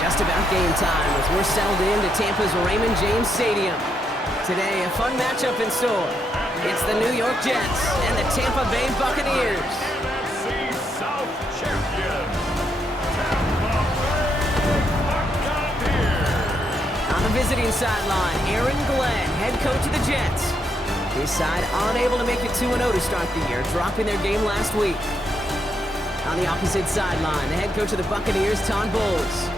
Just about game time as we're settled into Tampa's Raymond James Stadium. Today, a fun matchup in store. It's the New York Jets and the Tampa Bay Buccaneers. NFC South champion, Tampa Bay Buccaneers. On the visiting sideline, Aaron Glenn, head coach of the Jets. His side unable to make it 2-0 to start the year, dropping their game last week. On the opposite sideline, the head coach of the Buccaneers, Todd Bowles.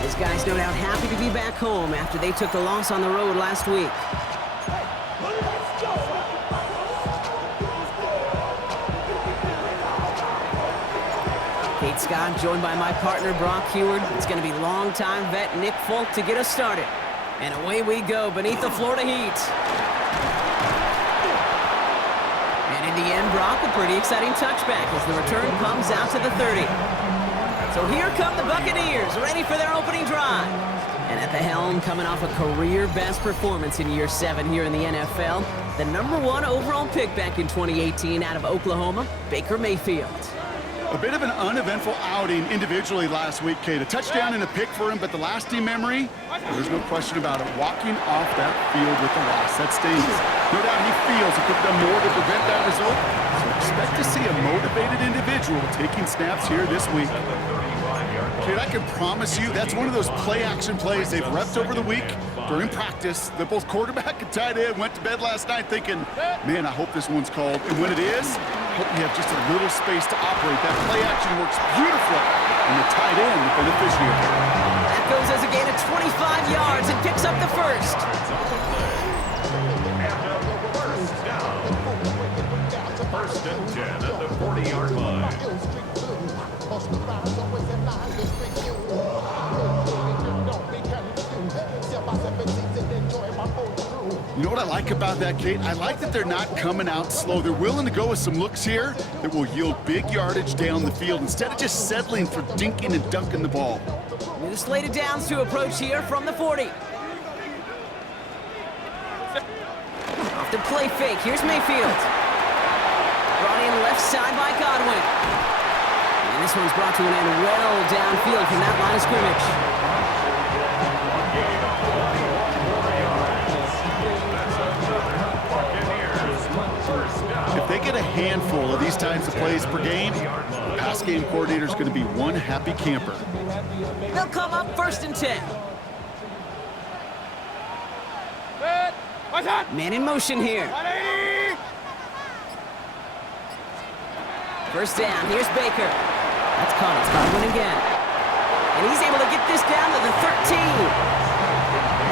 His guys no doubt happy to be back home after they took the loss on the road last week. Kate Scott joined by my partner Brock Heward. It's going to be longtime vet Nick Folk to get us started. And away we go beneath the Florida heat. And in the end, Brock, a pretty exciting touchback as the return comes out to the 30. So here come the Buccaneers, ready for their opening drive. And at the helm, coming off a career-best performance in year 7 here in the NFL, the #1 overall pick back in 2018 out of Oklahoma, Baker Mayfield. A bit of an uneventful outing individually last week, Kate. A touchdown and a pick for him, but the lasting memory, there's no question about it. Walking off that field with the loss, that stings. No doubt he feels he could have done more to prevent that result. So expect to see a motivated individual taking snaps here this week. Kate, I can promise you that's one of those play-action plays they've repped over the week during practice that both quarterback and tight end went to bed last night thinking, man, I hope this one's called. And when it is, I hope you have just a little space to operate. That play-action works beautifully, and the tight end, the beneficiary. That goes as a gain of 25 yards and picks up the first. First and 10 at the 40-yard line. You know what I like about that, Kate? I like that they're not coming out slow. They're willing to go with some looks here that will yield big yardage down the field instead of just settling for dinking and dunking the ball. New slated downs to approach here from the 40. Off the play fake, here's Mayfield. Brought in left side by Godwin. And this one's brought to an end well downfield from that line of scrimmage. If they get a handful of these types of plays per game, the pass game coordinator is going to be one happy camper. They'll come up first and 10. Man in motion here. First down, here's Baker. That's caught, it's Godwin again. And he's able to get this down to the 13.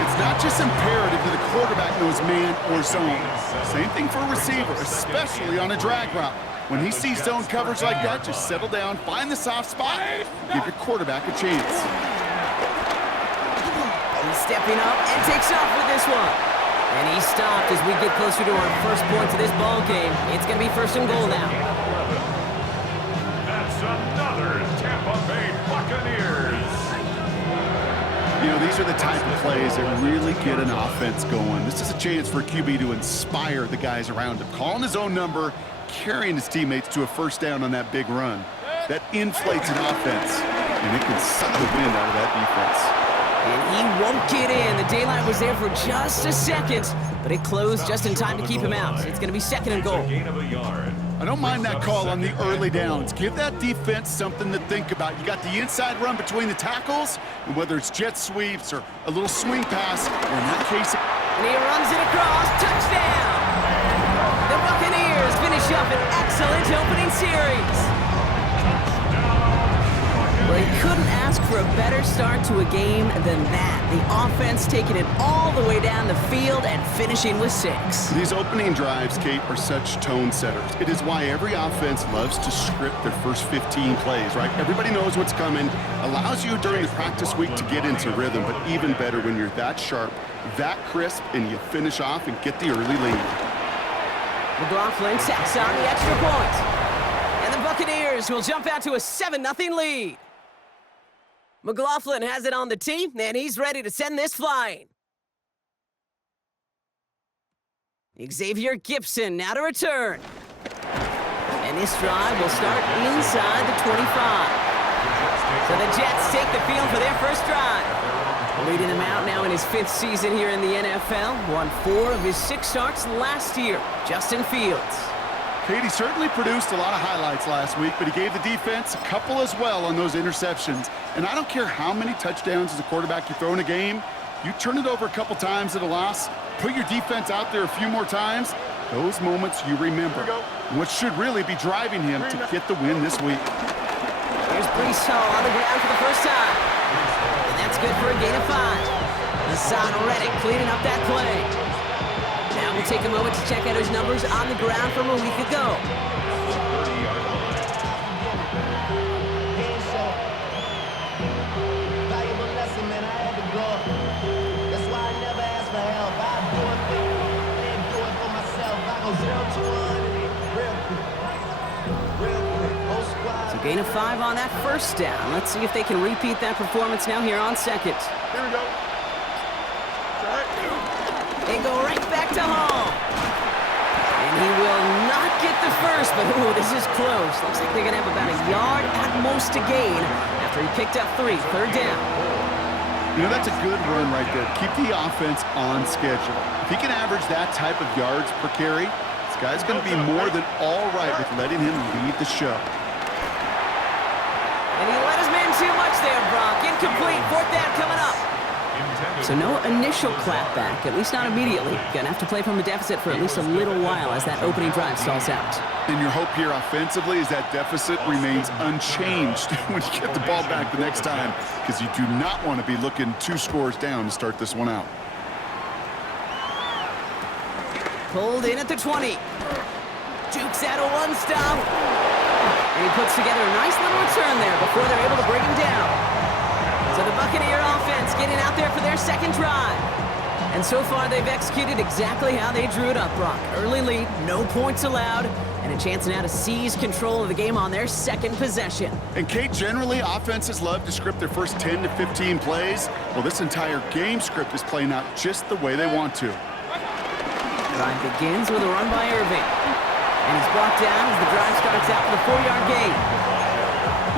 It's not just imperative that a quarterback knows man or zone. Same thing for a receiver, especially on a drag route. When he sees zone coverage like that, just settle down, find the soft spot, give your quarterback a chance. He's stepping up and takes off with this one. And he's stopped as we get closer to our first point to this ball game. It's going to be first and goal now. That's another Tampa Bay Buccaneers. You know, these are the type of plays that really get an offense going. This is a chance for a QB to inspire the guys around him. Calling his own number, carrying his teammates to a first down on that big run. That inflates an offense, and it can suck the wind out of that defense. And he won't get in. The daylight was there for just a second, but it closed just in time to keep him out. It's going to be second and goal. Gain of a yard. I don't mind that call on the early downs. Give that defense something to think about. You got the inside run between the tackles, and whether it's jet sweeps or a little swing pass, or in that case... And he runs it across. Touchdown! The Buccaneers finish up an excellent opening series. Well, he couldn't ask for a better start to a game than that. The offense taking it all the way down the field and finishing with 6. These opening drives, Kate, are such tone setters. It is why every offense loves to script their first 15 plays, right? Everybody knows what's coming. Allows you during the practice week to get into rhythm, but even better when you're that sharp, that crisp, and you finish off and get the early lead. McLaughlin tacks on the extra point. And the Buccaneers will jump out to a 7-0 lead. McLaughlin has it on the tee, and he's ready to send this flying. Xavier Gibson now to return. And this drive will start inside the 25. So the Jets take the field for their first drive. Leading them out now in his 5th season here in the NFL. Won 4 of his 6 starts last year. Justin Fields. Katie certainly produced a lot of highlights last week, but he gave the defense a couple as well on those interceptions. And I don't care how many touchdowns as a quarterback you throw in a game, you turn it over a couple times at a loss, put your defense out there a few more times, those moments you remember. What should really be driving him to get the win this week. Here's Brees Hall on the ground for the first time. And that's good for a gain of 5. Hassan Reddick cleaning up that play. Now we'll take a moment to check out his numbers on the ground from a week ago. So gain of 5 on that first down. Let's see if they can repeat that performance now here on second. Here we go. They go right back to Hall. And he will not get the first, but ooh, this is close. Looks like they're going to have about a yard at most to gain after he picked up 3. Third down. You know, that's a good run right there. Keep the offense on schedule. If he can average that type of yards per carry, this guy's going to be more than all right with letting him lead the show. And he let his man too much there, Brock. Incomplete. 4th down coming up. So no initial clapback, at least not immediately. Gonna have to play from a deficit for at least a little while as that opening drive stalls out. And your hope here offensively is that deficit remains unchanged when you get the ball back the next time, because you do not want to be looking 2 scores down to start this one out. Pulled in at the 20. Jukes out a 1-stop. And he puts together a nice little return there before they're able to bring him down. So the Buccaneer offense getting out there for their second drive. And so far they've executed exactly how they drew it up, Brock. Early lead, no points allowed, and a chance now to seize control of the game on their second possession. And Kate, generally offenses love to script their first 10 to 15 plays. Well, this entire game script is playing out just the way they want to. Drive begins with a run by Irving. And he's brought down as the drive starts out for the 4-yard gain.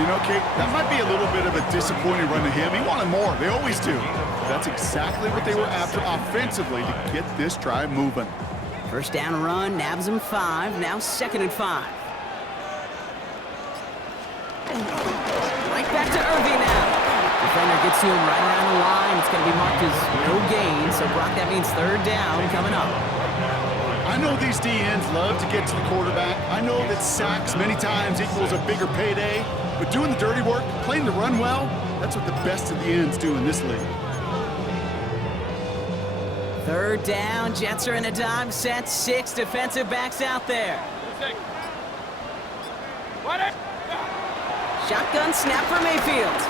You know, Kate, that might be a little bit of a disappointing run to him. He wanted more. They always do. That's exactly what they were after offensively to get this drive moving. First down run, nabs him 5. Now 2nd and 5. Right back to Irving now. Defender gets to him right around the line. It's going to be marked as no gain. So, Brock, that means 3rd down coming up. I know these DNs love to get to the quarterback. I know that sacks many times equals a bigger payday. But doing the dirty work, playing the run well, that's what the best of the ends do in this league. 3rd down, Jets are in a dime set, 6 defensive backs out there. Shotgun snap for Mayfield.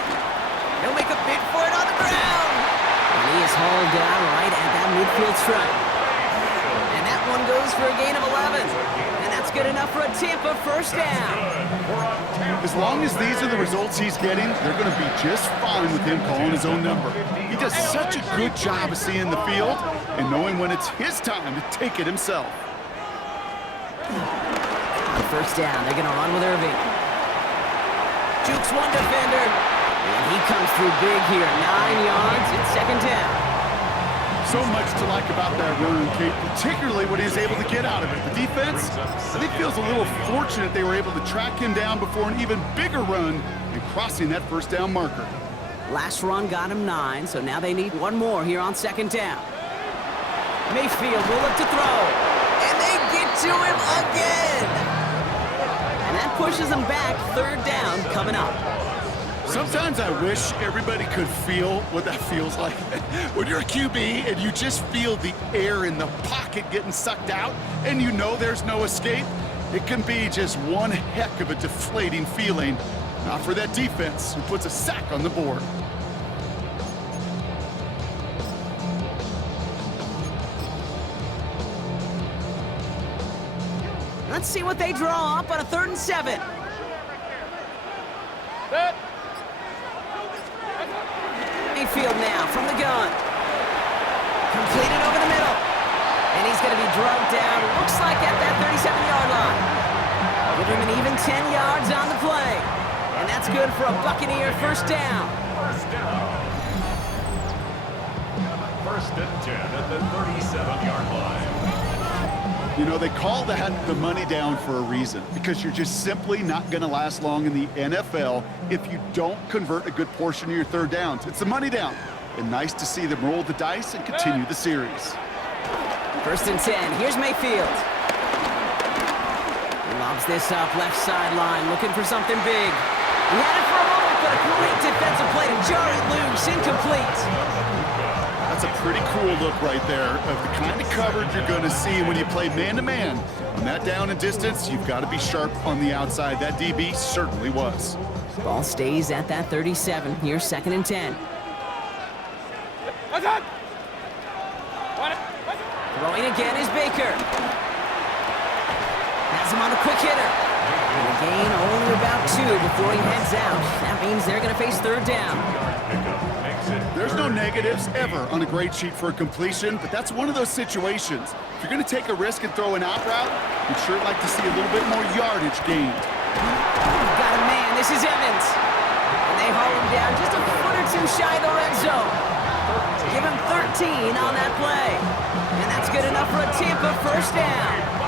He'll make a bid for it on the ground. And he is hauled down right at that midfield stripe. And that one goes for a gain of 11. And that's good enough for a Tampa first down. As long as these are the results he's getting, they're going to be just fine with him calling his own number. He does such a good job of seeing the field and knowing when it's his time to take it himself. On first down, they're going to run with Irving. Jukes one defender, and he comes through big here. 9 yards, it's 2nd down. So much to like about that run, Kate, particularly what he was able to get out of it. The defense, I think, feels a little fortunate they were able to track him down before an even bigger run and crossing that first down marker. Last run got him 9, so now they need one more here on 2nd down. Mayfield will look to throw, and they get to him again. And that pushes them back. 3rd down coming up. Sometimes I wish everybody could feel what that feels like. When you're a QB and you just feel the air in the pocket getting sucked out and you know there's no escape, it can be just one heck of a deflating feeling. Not for that defense who puts a sack on the board. Let's see what they draw up on a 3rd and 7. Mayfield now from the gun. Completed over the middle. And he's going to be drugged down, looks like at that 37-yard line. Give him an even 10 yards on the play. And that's good for a Buccaneer first down. First down. First and 10 at the 37-yard line. You know, they call that the money down for a reason, because you're just simply not going to last long in the NFL if you don't convert a good portion of your third downs. It's the money down. And nice to see them roll the dice and continue the series. First and 10. Here's Mayfield. He lobs this up left sideline, looking for something big. He had it for a moment, but a great defensive play to jar it loose. Incomplete. That's a pretty cool look right there of the kind of coverage you're going to see when you play man-to-man. On that down and distance, you've got to be sharp on the outside. That DB certainly was. Ball stays at that 37. Here's second and 10. Throwing again is Baker. Has him on a quick hitter. And a gain only about 2 before he heads out. That means they're going to face third down. There's no negatives ever on a grade sheet for a completion, but that's one of those situations. If you're going to take a risk and throw an out route, you'd sure like to see a little bit more yardage gained. Got a man. This is Evans. And they haul him down just a foot or two shy of the red zone. Give him 13 on that play. And that's good enough for a Tampa first down.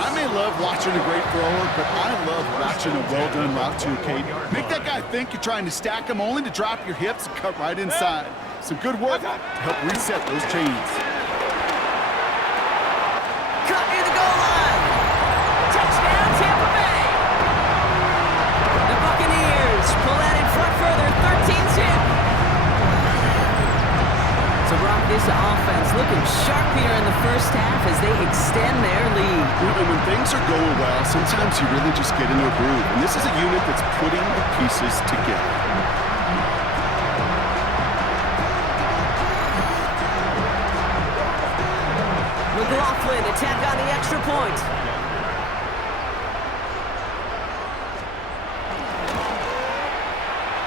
I may love watching a great thrower, but I love watching a well-done route too, Kate. Make that guy think you're trying to stack him only to drop your hips and cut right inside. Some good work to help reset those chains. Cut near the goal line. Touchdown, Tampa Bay. The Buccaneers pull that in front further, 13-zip. So, Brock, this offense looking sharp here in the first half as they extend their lead. And when things are going well, sometimes you really just get into a groove. And this is a unit that's putting the pieces together. McLaughlin attack on the extra point.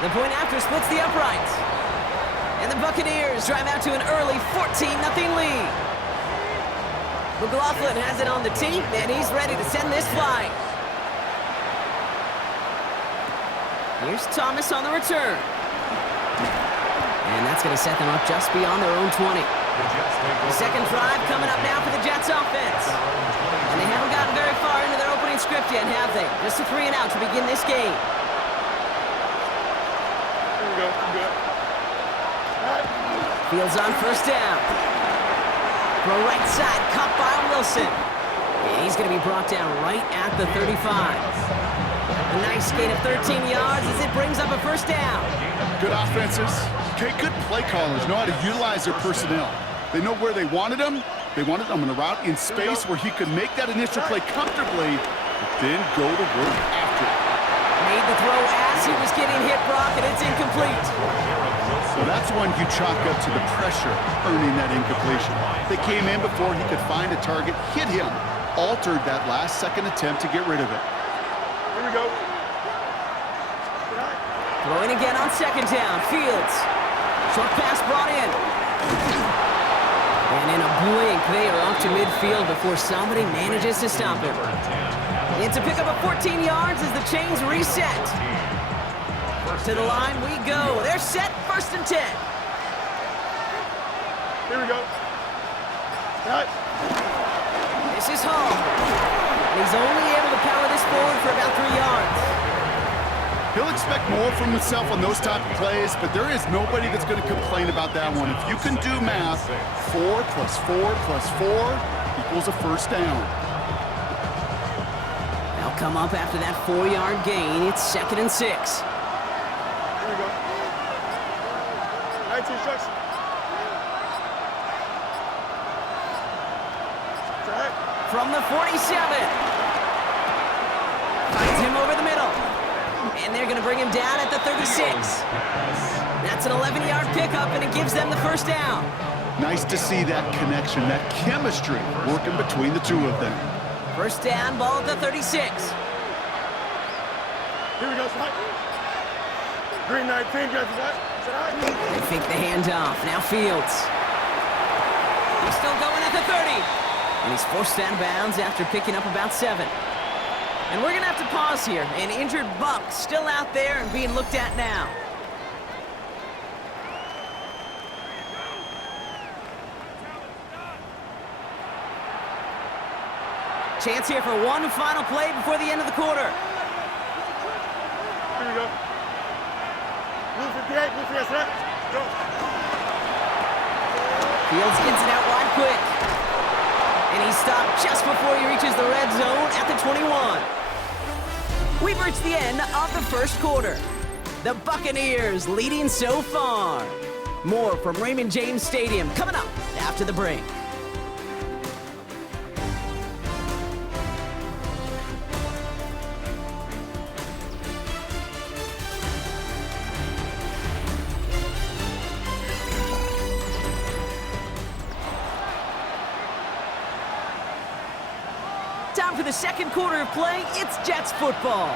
The point after splits the uprights. And the Buccaneers drive out to an early 14-0 lead. McLaughlin has it on the tee, and he's ready to send this flying. Here's Thomas on the return. And that's going to set them up just beyond their own 20. The second drive coming up now for the Jets offense. And they haven't gotten very far into their opening script yet, have they? Just a 3 and out to begin this game. Here we go. Fields on first down. Throw right side, caught by Wilson. And he's going to be brought down right at the 35. A nice gain of 13 yards as it brings up a first down. Good offenses. Okay, good play callers know how to utilize their personnel. They know where they wanted him. They wanted him on a route in space where he could make that initial play comfortably, but then go to work after it. Made the throw as he was getting hit, Brock, and it's incomplete. So that's one you chalk up to the pressure earning that incompletion. They came in before he could find a target, hit him, altered that last-second attempt to get rid of it. Here we go. Throwing again on second down. Fields. Short pass brought in. And in a blink, they are off to midfield before somebody manages to stop him. It's a pickup of 14 yards as the chains reset. To the line we go. They're set, first and 10. Here we go. Cut. This is Hall. And he's only able to power this forward for about 3 yards. He'll expect more from himself on those type of plays, but there is nobody that's going to complain about that one. If you can do math, 4 plus 4 plus 4 equals a first down. They'll come up after that 4-yard gain. It's second and 6. Here we go. 19 strikes. From the 47. Finds him over the middle. And they're going to bring him down at the 36. That's an 11-yard pickup, and it gives them the first down. Nice to see that connection, that chemistry working between the two of them. First down, ball at the 36. Here we go, slide. Green 19, guys, They fake the handoff. Now Fields. He's still going at the 30. And he's forced out of bounds after picking up about 7. And we're going to have to pause here. An injured Buck still out there and being looked at now. Chance here for one final play before the end of the quarter. Here we go. Move 58, move 58, go. Fields gets it out wide quick. And he's stopped just before he reaches the red zone at the 21. We've reached the end of the first quarter. The Buccaneers leading so far. More from Raymond James Stadium coming up after the break. Time for the second quarter of play. It's Jets football.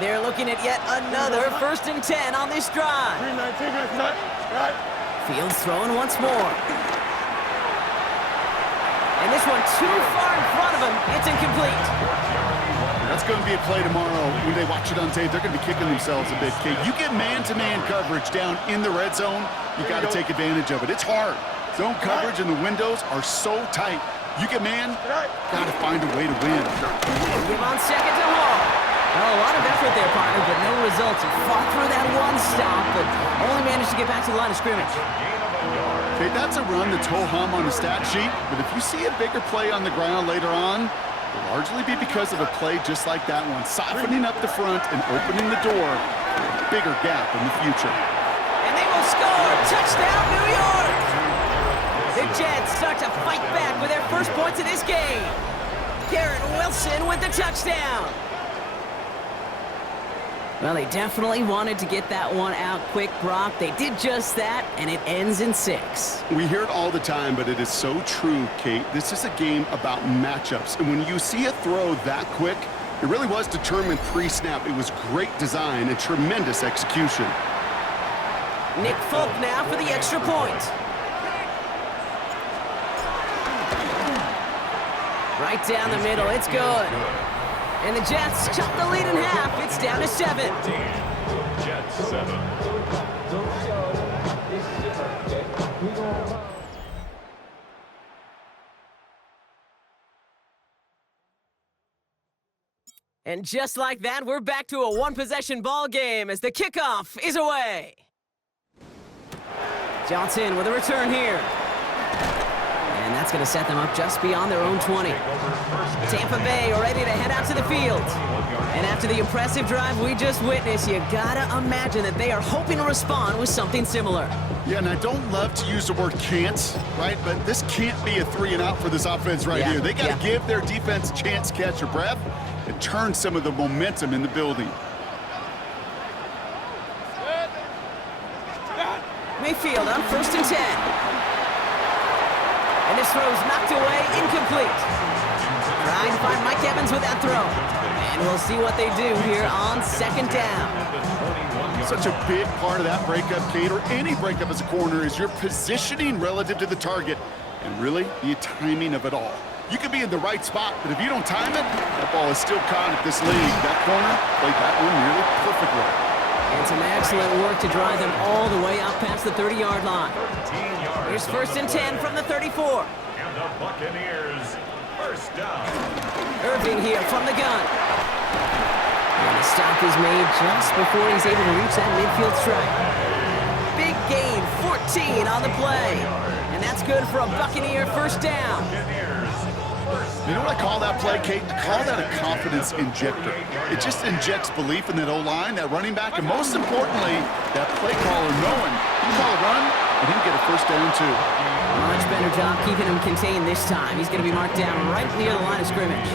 They're looking at yet another 1st and 10 on this drive. 319, right. Fields throwing once more. And this one too far in front of him. It's incomplete. That's going to be a play tomorrow. When they watch it on tape, they're going to be kicking themselves a bit, Kate. You get man-to-man coverage down in the red zone, you got to take advantage of it. It's hard. Zone coverage and the windows are so tight. You get man, got to find a way to win. Give on second to Hall. Well, a lot of effort there, partner, but no results. He fought through that one stop, but only managed to get back to the line of scrimmage. Okay, that's a run that's ho-hum on the stat sheet, but if you see a bigger play on the ground later on, it'll largely be because of a play just like that one, softening up the front and opening the door for a bigger gap in the future. And they will score! Touchdown, New York! The Jets start to fight back with their first points of this game. Garrett Wilson with the touchdown. Well, they definitely wanted to get that one out quick, Brock. They did just that, and it ends in 6. We hear it all the time, but it is so true, Kate. This is a game about matchups, and when you see a throw that quick, it really was determined pre-snap. It was great design and tremendous execution. Nick Folk now for the extra point. Right down the middle, it's good. And the Jets chop the lead in half. It's down to 7. Jets 7. And just like that, we're back to a one-possession ball game as the kickoff is away. Johnson with a return here. And that's going to set them up just beyond their own 20. Tampa Bay ready to head out to the field. And after the impressive drive we just witnessed, you got to imagine that they are hoping to respond with something similar. Yeah, and I don't love to use the word can't, right? But this can't be a 3-and-out for this offense right here. They got to give their defense a chance to catch their breath and turn some of the momentum in the building. Mayfield on 1st and 10. And this throw's knocked away, incomplete. Trying to find Mike Evans with that throw. And we'll see what they do here on 2nd down. Such a big part of that breakup, Kate, or any breakup as a corner, is your positioning relative to the target and really the timing of it all. You can be in the right spot, but if you don't time it, that ball is still caught at this league. That corner played that one nearly perfectly. And some excellent work to drive them all the way out past the 30-yard line. Here's 1st and 10 from the 34. And the Buccaneers, first down. Irving here from the gun. And the stop is made just before he's able to reach that midfield strike. Big gain, 14 on the play. And that's good for a Buccaneer first down. You know what I call that play, Kate? I call that a confidence injector. It just injects belief in that O-line, that running back, and most importantly, that play caller knowing he can call a run and he'll get a first down too. Much better job keeping him contained this time. He's going to be marked down right near the line of scrimmage.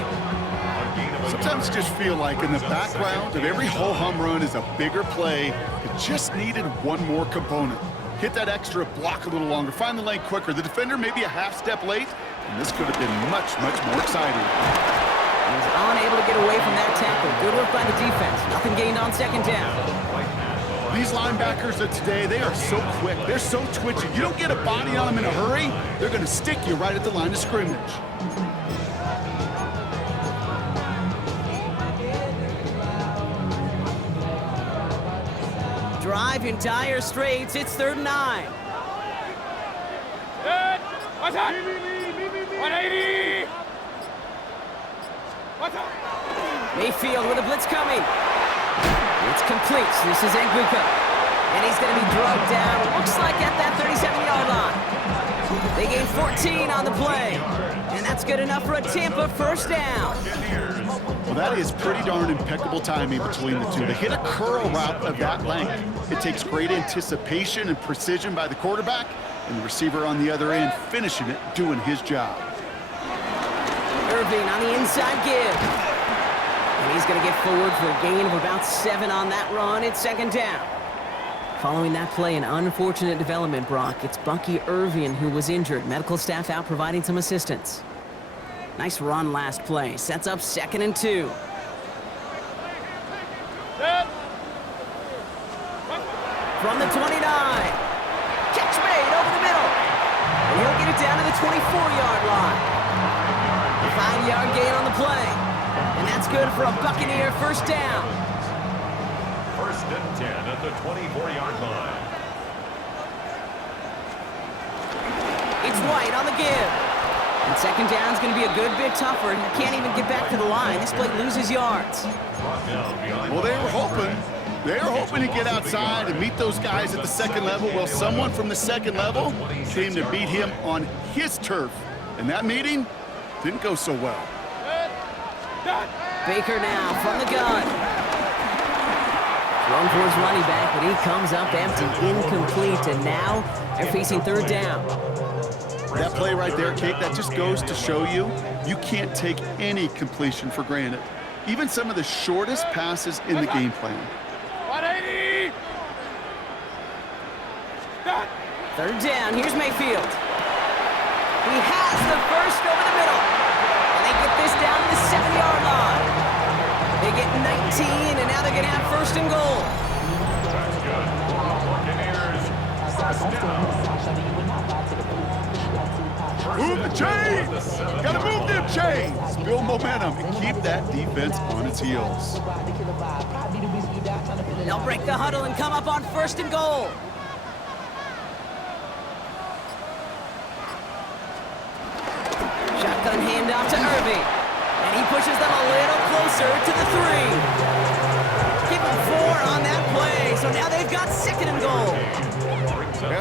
Sometimes I just feel like in the background of every ho-hum run is a bigger play that just needed one more component. Hit that extra block a little longer, find the lane quicker. The defender maybe a half step late, and this could have been much, much more exciting. He's unable to get away from that tackle. Good work by the defense. Nothing gained on 2nd down. These linebackers of today, they are so quick. They're so twitchy. You don't get a body on them in a hurry, they're going to stick you right at the line of scrimmage. drive in dire straits. It's 3rd and 9. Mayfield with a blitz coming. It's complete. This is Nguka. And he's going to be drugged down. Looks like at that 37-yard line. They gain 14 on the play. And that's good enough for a Tampa first down. Well, that is pretty darn impeccable timing between the two. They hit a curl route of that length. It takes great anticipation and precision by the quarterback, and the receiver on the other end finishing it, doing his job. Irving on the inside give. And he's going to get forward for a gain of about 7 on that run. It's 2nd down. Following that play, an unfortunate development, Brock. It's Bucky Irving who was injured. Medical staff out providing some assistance. Nice run last play. Sets up 2nd and 2. From the 29. Catch made over the middle. And he'll get it down to the 24-yard line. A 5-yard gain on the play. And that's good for a Buccaneer first down. 1st and 10 at the 24-yard line. It's White on the give. And 2nd down is going to be a good bit tougher. He can't even get back to the line. This play loses yards. Well, they were hoping to get outside and meet those guys at the 2nd level. Well, someone from the 2nd level came to beat him on his turf. And that meeting didn't go so well. Baker now from the gun. Thrown for his running back, but he comes up empty, incomplete, and now they're facing 3rd down. That play right there, Kate, that just goes to show you, you can't take any completion for granted. Even some of the shortest passes in the game plan. 3rd down, here's Mayfield. He has the first over the middle. And they get this down to the 7-yard line. They get 19, and now they're going to have 1st and goal. That's good. Buccaneers, 1st down. Move the chains! Gotta move them chains! Build momentum and keep that defense on its heels. They'll break the huddle and come up on 1st and goal. Shotgun handoff to Irving. And he pushes them a little closer to the 3. Give him 4 on that play. So now they've got 2nd and goal.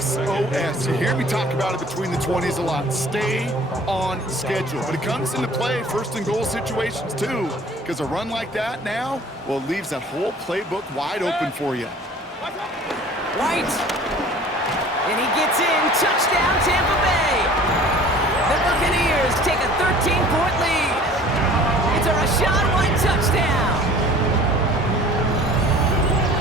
SOS. You hear me talk about it between the 20s a lot. Stay on schedule. But it comes into play 1st and goal situations too. Because a run like that now, well, it leaves that whole playbook wide open for you. White. And he gets in. Touchdown, Tampa Bay. The Buccaneers take a 13-point lead. It's a Rachaad White touchdown.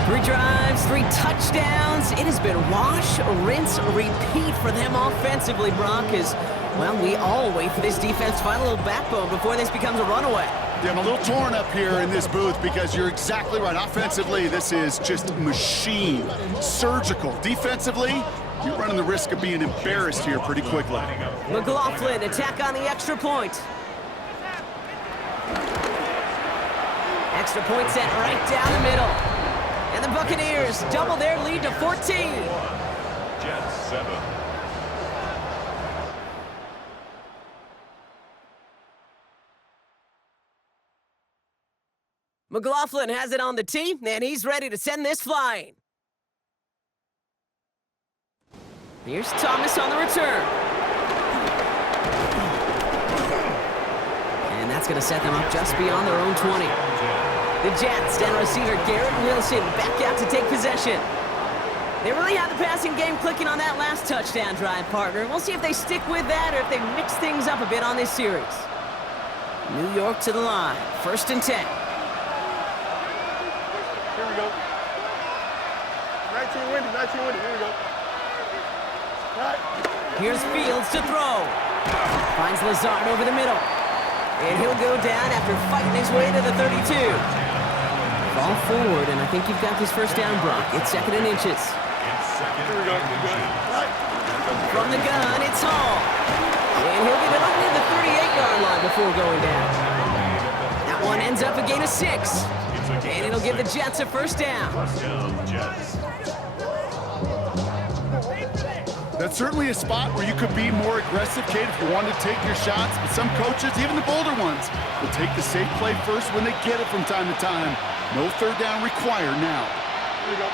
3 drives, 3 touchdowns. It has been wash, rinse, repeat for them offensively, Brock, as, well, we all wait for this defense to find a little backbone before this becomes a runaway. Yeah, I'm a little torn up here in this booth because you're exactly right. Offensively, this is just machine, surgical. Defensively, you're running the risk of being embarrassed here pretty quickly. McLaughlin, attack on the extra point. Extra point set right down the middle. And the Buccaneers double their lead to 14. Jets 7. McLaughlin has it on the tee, and he's ready to send this flying. Here's Thomas on the return. And that's going to set them up just beyond their own 20. The Jets and receiver Garrett Wilson back out to take possession. They really had the passing game clicking on that last touchdown drive, partner. We'll see if they stick with that or if they mix things up a bit on this series. New York to the line. 1st and 10. Here we go. 19 windy, 19 windy. Here we go. All right. Here's Fields to throw. Finds Lazard over the middle. And he'll go down after fighting his way to the 32. Ball forward, and I think you've got this first down, Brock. It's 2nd and inches. Here we go. From the gun, it's Hall. And he'll get it up near the 38-yard line before going down. That one ends up a gain of 6. And it'll give the Jets a first down. First down, Jets. That's certainly a spot where you could be more aggressive, Kate, if you wanted to take your shots. But some coaches, even the bolder ones, will take the safe play first when they get it from time to time. No third down required now. Here we go.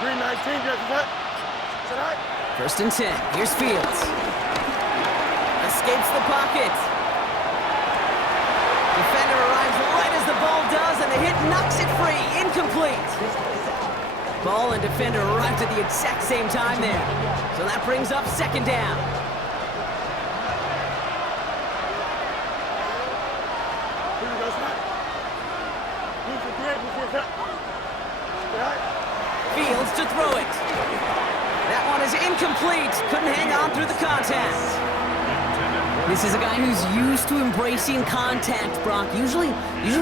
Green 19, guys, is that? Is that right? First and 10. Here's Fields. Escapes the pocket. Defender arrives right as the ball does, and the hit knocks it free. Incomplete. Ball and defender arrived at the exact same time there. So that brings up second down. Here we go, sir. He's a great one, right? Fields to throw it. That one is incomplete. Couldn't hang on through the contact. This is a guy who's used to embracing contact, Brock. Usually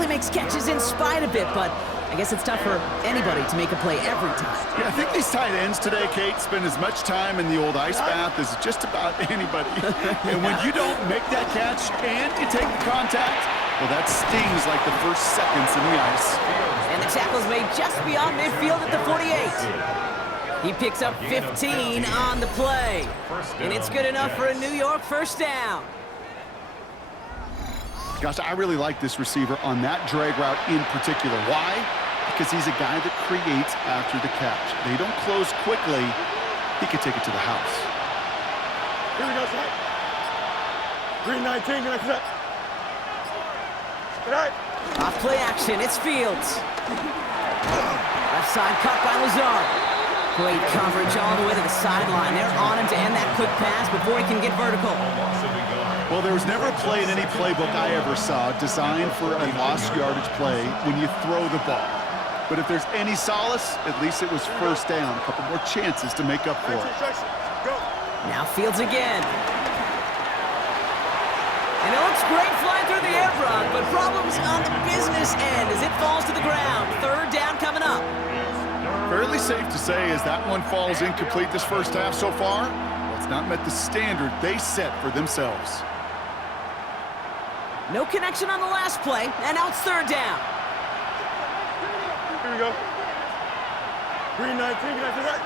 makes catches in spite of it, but I guess it's tough for anybody to make a play every time. Yeah, I think these tight ends today, Kate, spend as much time in the old ice bath as just about anybody. And when you don't make that catch and you take the contact, well, that stings like the first seconds in the ice. And the tackle's made just beyond midfield at the 48. He picks up 15 on the play. And it's good enough for a New York first down. Gosh, I really like this receiver on that drag route in particular. Why? Because he's a guy that creates after the catch. They don't close quickly. He could take it to the house. Here we go, sir. Green 19, guys, is that? All right. Off play action, it's Fields. Left side cut by Lazard. Great coverage all the way to the sideline. They're on him to end that quick pass before he can get vertical. Well, there was never a play in any playbook I ever saw designed for a lost yardage play when you throw the ball. But if there's any solace, at least it was first down. A couple more chances to make up for it. Go. Now Fields again. And it looks great flying through the air, Brock, but problems on the business end as it falls to the ground. Third down coming up. Fairly safe to say as that one falls incomplete this first half so far, well, it's not met the standard they set for themselves. No connection on the last play, and now it's third down. Here we go. Green 19, guys, is that?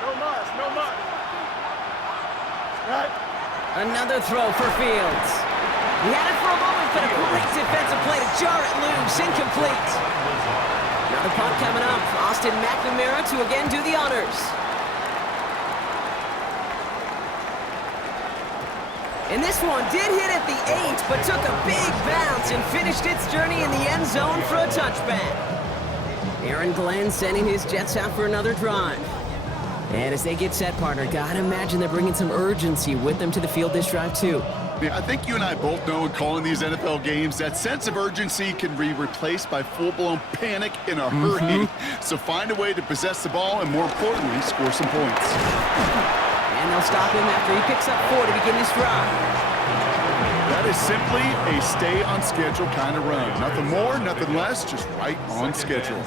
No mas, no mas. Right. Another throw for Fields. He had it for a moment, but a great defensive play to jar it loose. Incomplete. Another punt coming up. Austin McNamara to again do the honors. And this one did hit at the 8, but took a big bounce and finished its journey in the end zone for a touchback. Aaron Glenn sending his Jets out for another drive. And as they get set, partner, gotta imagine they're bringing some urgency with them to the field this drive, too. Yeah, I think you and I both know in calling these NFL games that sense of urgency can be replaced by full-blown panic in a hurry. So find a way to possess the ball and, more importantly, score some points. And they'll stop him after he picks up 4 to begin this drive. That is simply a stay-on-schedule kind of run. Nothing more, nothing less, just right on schedule.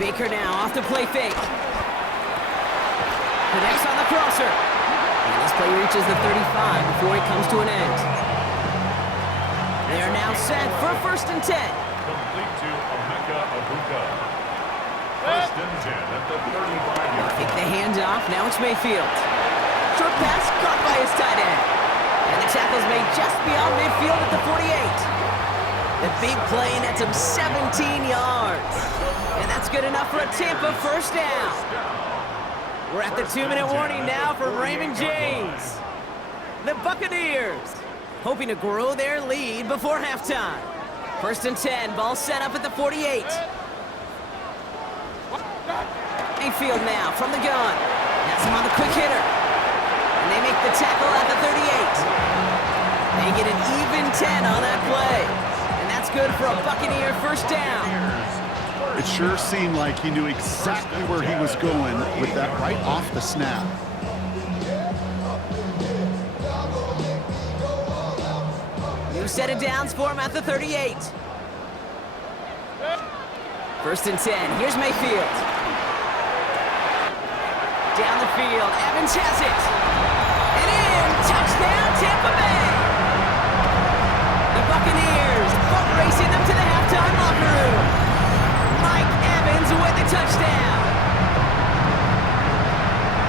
Baker now off the play fake. Connects on the crosser. And this play reaches the 35 before it comes to an end. They are now set for first and 10. Complete to Emeka Abuka. First and 10 at the 35-yard Take the handoff. Now it's Mayfield. Short pass caught by his tight end. And the tackle's made just beyond midfield at the 48. The big play nets him 17 yards. And that's good enough for a Tampa first down. We're at the 2-minute warning now from Raymond James. The Buccaneers hoping to grow their lead before halftime. First and 10, ball set up at the 48. Mayfield now from the gun. Has him on the quick hitter. And they make the tackle at the 38. They get an even 10 on that play. And that's good for a Buccaneer first down. It sure seemed like he knew exactly where he was going with that right off the snap. New set of downs for him at the 38. First and 10. Here's Mayfield. Down the field. Evans has it. And in. Touchdown, Tampa Bay. The Buccaneers boat racing them to the halftime. halftime locker room. Mike Evans with the touchdown.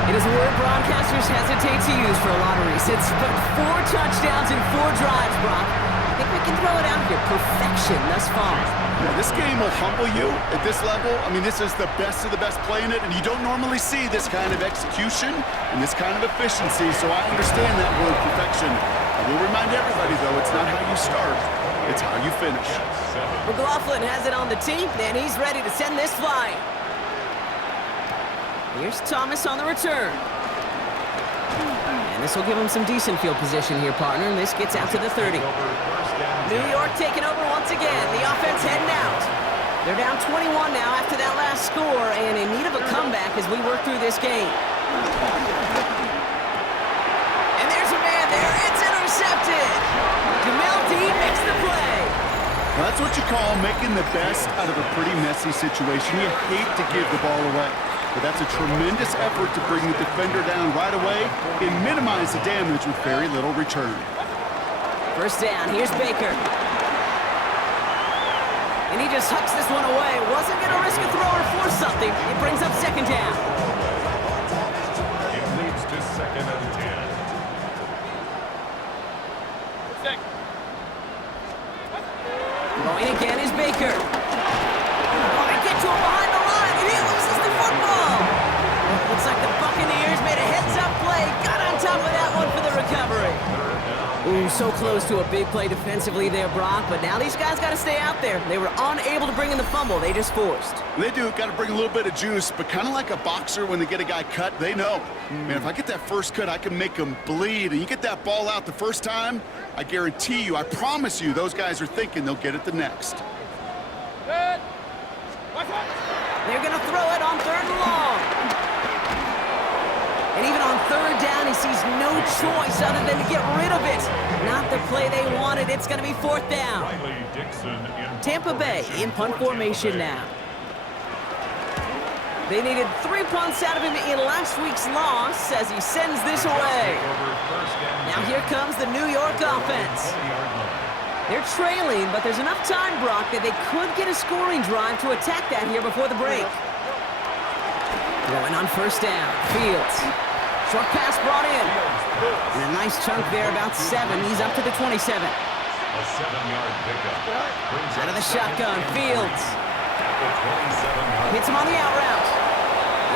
It is a word broadcasters hesitate to use for lotteries. It's but 4 touchdowns and 4 drives, Brock. I think we can throw it out here. Perfection thus far. Yeah, this game will humble you at this level. I mean, this is the best of the best playing it, and you don't normally see this kind of execution and this kind of efficiency, so I understand that word perfection. I will remind everybody, though, it's not how you start, it's how you finish. McLaughlin has it on the tee, and he's ready to send this flying. Here's Thomas on the return. And this will give him some decent field position here, partner. And this gets out to the 30. New York taking over once again. The offense heading out. They're down 21 now after that last score and in need of a comeback as we work through this game. And there's a man there. It's intercepted. Jamel Dean makes the play. Well, that's what you call making the best out of a pretty messy situation. You hate to give the ball away. But that's a tremendous effort to bring the defender down right away and minimize the damage with very little return. First down, here's Baker. And he just hucks this one away. Wasn't going to risk a throw or force something. It brings up second down. It leads to 2nd and 10. Going again is Baker. Oh, they get to him behind the line, and he loses the football. Looks like the Buccaneers made a heads-up play. Got on top of that one for the recovery. Ooh, so close to a big play defensively there, Brock, but now these guys got to stay out there. They were unable to bring in the fumble. They just forced. They do. Got to bring a little bit of juice, but kind of like a boxer when they get a guy cut, they know. Man, if I get that first cut, I can make them bleed. And you get that ball out the first time, I guarantee you, I promise you, those guys are thinking they'll get it the next. They're going to throw it on 3rd and long. And even on 3rd down, he sees no choice other than to get rid of it. Not the play they wanted. It's going to be 4th down. Tampa Bay in punt formation now. They needed 3 punts out of him in last week's loss as he sends this away. Now here comes the New York offense. They're trailing, but there's enough time, Brock, that they could get a scoring drive to attack that here before the break. Going on 1st down, Fields. Short pass brought in. And a nice chunk there, about 7. He's up to the 27. A 7-yard pickup. Out of the shotgun, Fields. Hits him on the out route.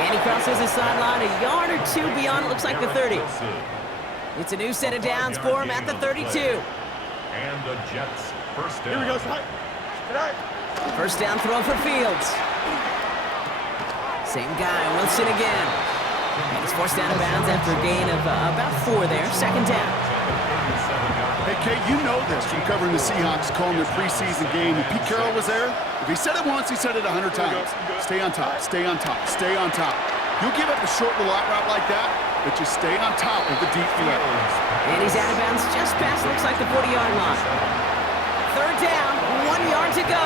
And he crosses the sideline a yard or 2 beyond, it looks like the 30. It's a new set of downs for him at the 32. And the Jets first down. Here we go, Sly. First down throw for Fields. Same guy, Wilson again. And he's forced out of bounds after a gain of about 4 there. 2nd down. Hey, Kate, you know this from covering the Seahawks, calling their preseason game. And Pete Carroll was there. If he said it once, he said it 100 times. Stay on top, stay on top, stay on top. You'll give up a short little out route like that, but just stay on top of the deep threat. And he's out of bounds just past, looks like the 40-yard line. 3rd down, 1 yard to go.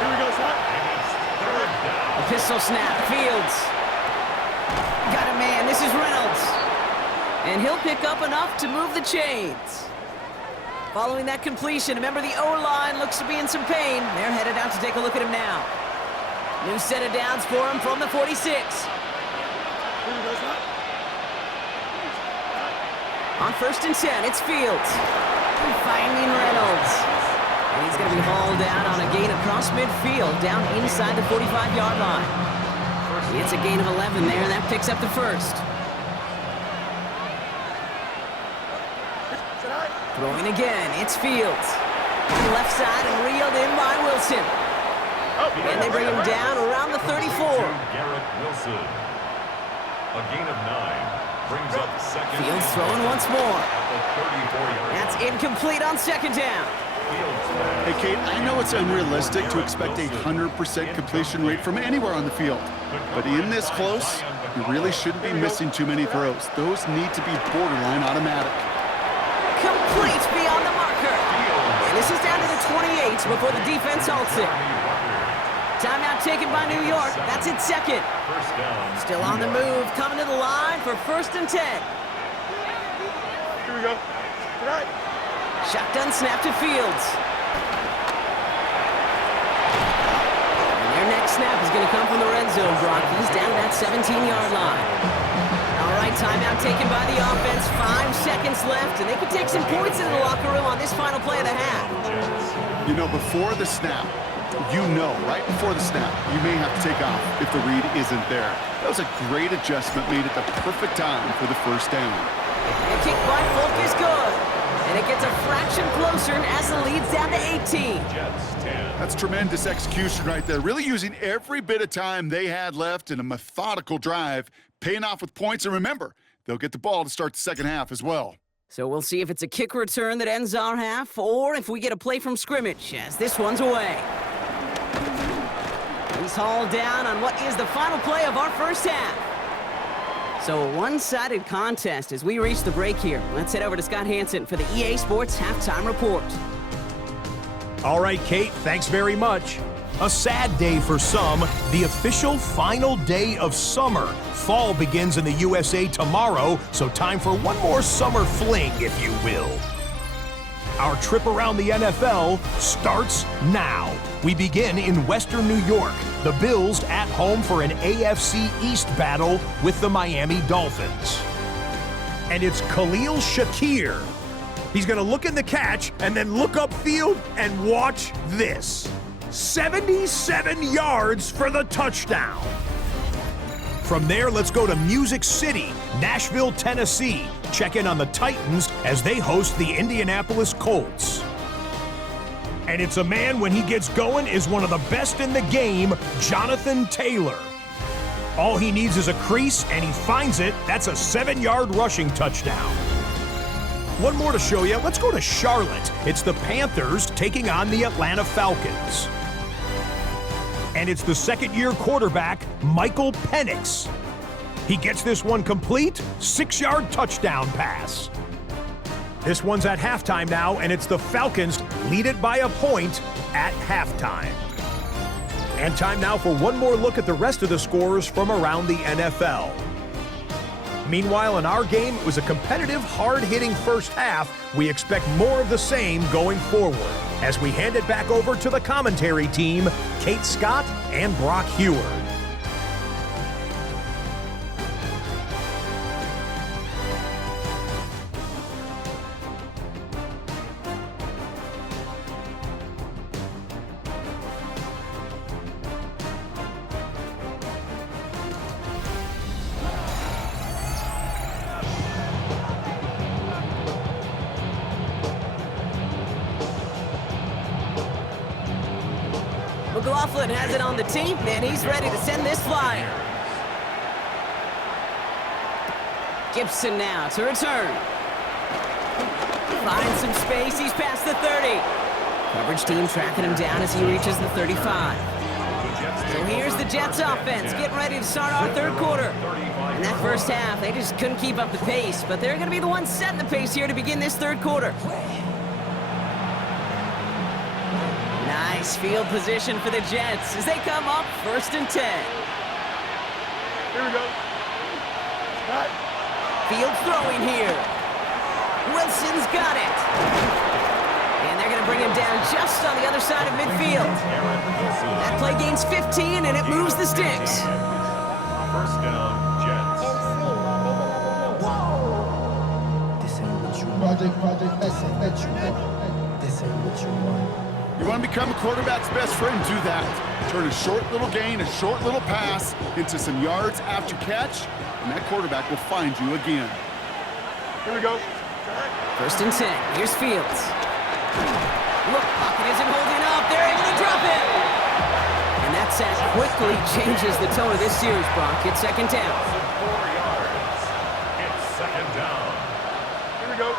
Here we go, Sly. A pistol snap, Fields. Got a man, this is Reynolds. And he'll pick up enough to move the chains. Following that completion, remember the O-line looks to be in some pain. They're headed out to take a look at him now. New set of downs for him from the 46. On 1st and 10, it's Fields. Finding Reynolds. And he's going to be hauled out on a gain across midfield, down inside the 45-yard line. It's a gain of 11 there, and that picks up the 1st. Throwing again, it's Fields. On the left side and reeled in by Wilson. And they bring him down around the 34. Garrett Wilson. A gain of 9 brings up 2nd. Fields throwing once more. At the 34-yard That's incomplete on 2nd down. Hey, Kate, I know it's unrealistic to expect a 100% completion rate from anywhere on the field. But in this close, you really shouldn't be missing too many throws. Those need to be borderline automatic. Complete beyond the marker. And this is down to the 28 before the defense halts it. Timeout taken by New York. That's its 2nd. First down. Still on the move, coming to the line for 1st and 10. Here we go. All right. Shotgun snap to Fields. next snap is going to come from the red zone, Brock. He's down at that 17-yard line. All right, timeout taken by the offense. 5 seconds left, and they could take some points into the locker room on this final play of the half. You know, before the snap, right before the snap, you may have to take off if the read isn't there. That was a great adjustment made at the perfect time for the first down. The kick by Folk is good. And it gets a fraction closer as the lead's down to 18. That's tremendous execution right there. Really using every bit of time they had left in a methodical drive, paying off with points. And remember, they'll get the ball to start the second half as well. So we'll see if it's a kick return that ends our half or if we get a play from scrimmage as this one's away. He's hauled down on what is the final play of our first half. So a one-sided contest as we reach the break here. Let's head over to Scott Hansen for the EA Sports Halftime Report. All right, Kate, thanks very much. A sad day for some, the official final day of summer. Fall begins in the USA tomorrow, so time for one more summer fling, if you will. Our trip around the NFL starts now. We begin in Western New York. The Bills at home for an AFC East battle with the Miami Dolphins. And it's Khalil Shakir. He's going to look in the catch and then look upfield and watch this. 77 yards for the touchdown. From there, let's go to Music City, Nashville, Tennessee. Check in on the Titans as they host the Indianapolis Colts. And it's a man, when he gets going, is one of the best in the game, Jonathan Taylor. All he needs is a crease, and he finds it. That's a 7-yard rushing touchdown. One more to show you. Let's go to Charlotte. It's the Panthers taking on the Atlanta Falcons. And it's the second-year quarterback, Michael Penix. He gets this one complete, 6-yard touchdown pass. This one's at halftime now, and it's the Falcons lead it by a point at halftime. And time now for one more look at the rest of the scores from around the NFL. Meanwhile, in our game, it was a competitive, hard-hitting first half. We expect more of the same going forward as we hand it back over to the commentary team, Kate Scott and Brock Heward. McLaughlin has it on the team, and he's ready to send this flyer. Gibson now to return. Finds some space, he's past the 30. Coverage team tracking him down as he reaches the 35. So here's the Jets offense getting ready to start our third quarter. In that first half, they just couldn't keep up the pace, but they're going to be the ones setting the pace here to begin this third quarter. Nice field position for the Jets as they come up 1st and 10. Here we go. Right. Field throwing here. Wilson's got it. And they're going to bring him down just on the other side of midfield. That play gains 15, and it moves the sticks. First down, Jets. Project, this ain't what you want. You want to become a quarterback's best friend? Do that. Turn a short little gain, a short little pass into some yards after catch, and that quarterback will find you again. Here we go. 1st and 10. Here's Fields. Look, pocket isn't holding up. They're able to drop it. And that sack quickly changes the tone of this series, Brock. It's 2nd down. 4 yards. It's 2nd down. Here we go.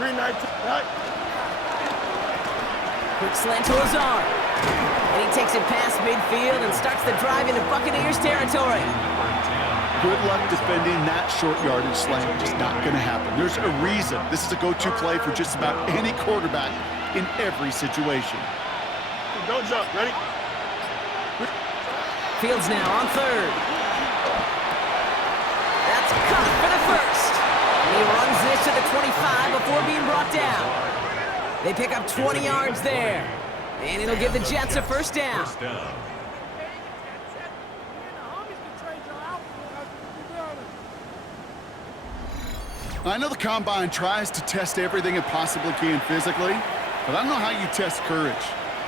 3-19. Right. Quick slant to Lazard. And he takes it past midfield and starts the drive into Buccaneers territory. Good luck defending that short yardage slant. Just not going to happen. There's a reason this is a go-to play for just about any quarterback in every situation. Don't jump. Ready? Fields now on 3rd. That's caught for the 1st. And he runs this to the 25 before being brought down. They pick up 20 yards there. And it'll give the Jets a first down. First down. I know the Combine tries to test everything it possibly can physically, but I don't know how you test courage